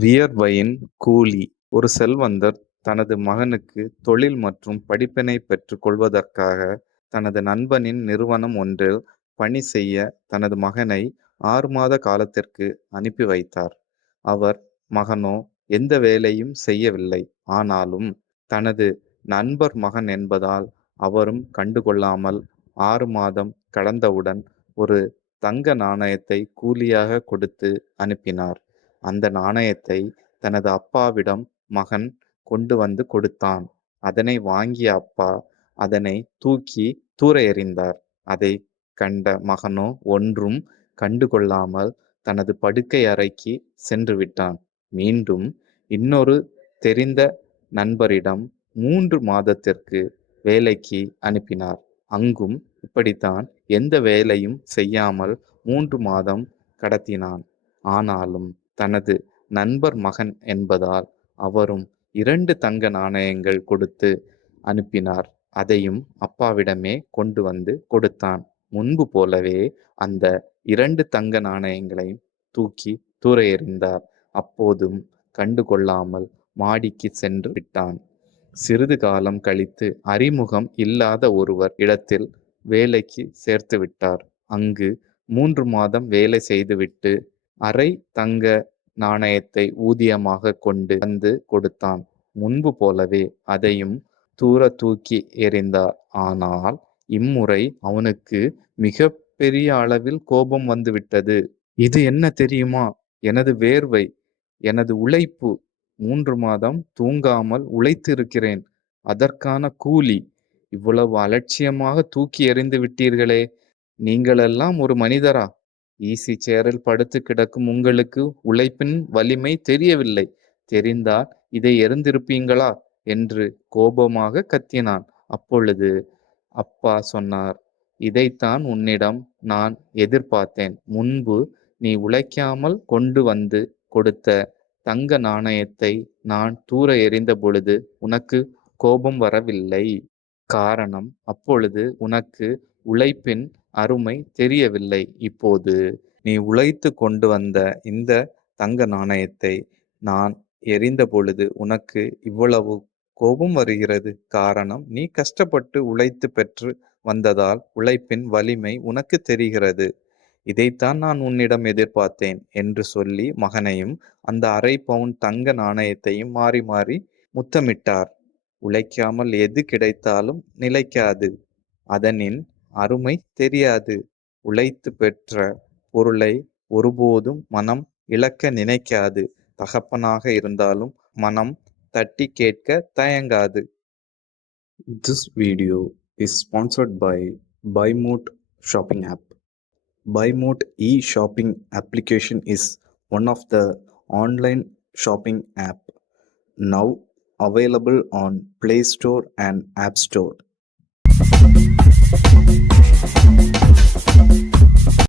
வியர்வையின் கூலி. ஒரு செல்வந்தர் தனது மகனுக்கு தொழில் மற்றும் படிப்பினை பெற்றுக் கொள்வதற்காக தனது நண்பனின் நிறுவனம் ஒன்றில் பணி செய்ய தனது மகனை 6 மாத காலத்திற்கு அனுப்பி வைத்தார். அவர் மகனோ எந்த வேலையும் செய்யவில்லை. ஆனாலும் தனது நண்பர் மகன் என்பதால் அவரும் கண்டுகொள்ளாமல் 6 மாதம் கடந்தவுடன் ஒரு தங்க நாணயத்தை கூலியாக கொடுத்து அனுப்பினார். அந்த நாணயத்தை தனது அப்பாவிடம் மகன் கொண்டு வந்து கொடுத்தான். அதனை வாங்கிய அப்பா அதனை தூக்கி தூர எறிந்தார். அதைக் கண்ட மகனோ ஒன்றும் கண்டுகொள்ளாமல் தனது படுக்கை அறைக்கு சென்று விட்டான். மீண்டும் இன்னொரு தெரிந்த நண்பரிடம் 3 மாதத்திற்கு வேலைக்கு அனுப்பினார். அங்கும் இப்படித்தான் எந்த வேலையும் செய்யாமல் 3 மாதம் கடத்தினான். ஆனாலும் தனது நண்பர் மகன் என்பதால் அவரும் 2 தங்க நாணயங்கள் கொடுத்து அனுப்பினார். அதையும் அப்பாவிடமே கொண்டு வந்து கொடுத்தான். முன்பு போலவே அந்த 2 தங்க நாணயங்களையும் தூக்கி தூர எறிந்தார். அப்போதும் கண்டுகொள்ளாமல் மாடிக்கு சென்று விட்டான். சிறிது காலம் கழித்து அறிமுகம் இல்லாத ஒருவர் இடத்தில் வேலைக்கு சேர்த்து விட்டார். அங்கு 3 மாதம் வேலை செய்துவிட்டு அரை தங்க நாணயத்தை ஊதியமாக கொண்டு வந்து கொடுத்தான். முன்பு போலவே அதையும் தூர தூக்கி எறிந்தார். ஆனால் இம்முறை அவனுக்கு மிக பெரிய அளவில் கோபம் வந்துவிட்டது. இது என்ன தெரியுமா? எனது வேர்வை, எனது உழைப்பு. 3 மாதம் தூங்காமல் உழைத்திருக்கிறேன். அதற்கான கூலி. இவ்வளவு அலட்சியமாக தூக்கி எறிந்து விட்டீர்களே! நீங்களெல்லாம் ஒரு மனிதரா? ஈசி சேரில் படுத்து கிடக்கும் உங்களுக்கு உழைப்பின் வலிமை தெரியவில்லை. தெரிந்தால் இதை எறிந்திருப்பீங்களா? என்று கோபமாக கத்தினான். அப்பொழுது அப்பா சொன்னார், இதைத்தான் உன்னிடம் நான் எதிர்பார்த்தேன். முன்பு நீ உழைக்காமல் கொண்டு வந்து கொடுத்த தங்க நாணயத்தை நான் தூர எறிந்த பொழுது உனக்கு கோபம் வரவில்லை. காரணம், அப்பொழுது உனக்கு உழைப்பின் அருமை தெரியவில்லை. இப்போது நீ உழைத்து கொண்டு வந்த இந்த தங்க நாணயத்தை நான் எறிந்த பொழுது உனக்கு இவ்வளவு கோபம் வருகிறது. காரணம், நீ கஷ்டப்பட்டு உழைத்து பெற்று வந்ததால் உழைப்பின் வலிமை உனக்கு தெரிகிறது. இதைத்தான் நான் உன்னிடம் எதிர்பார்த்தேன் என்று சொல்லி மகனையும் அந்த அரை பவுன் தங்க நாணயத்தையும் மாறி மாறி முத்தமிட்டார். உழைக்காமல் எது கிடைத்தாலும் நிலைக்காது. அதனின் அருமை தெரியாது. உழைத்து பெற்ற பொருளை ஒருபோதும் மனம் இழக்க நினைக்காது. தகப்பனாக இருந்தாலும் மனம் தட்டி கேட்க தயங்காது. This video is sponsored by BuyMoot shopping app. BuyMoot e-shopping application is one of the online shopping app now available on Play Store and App Store.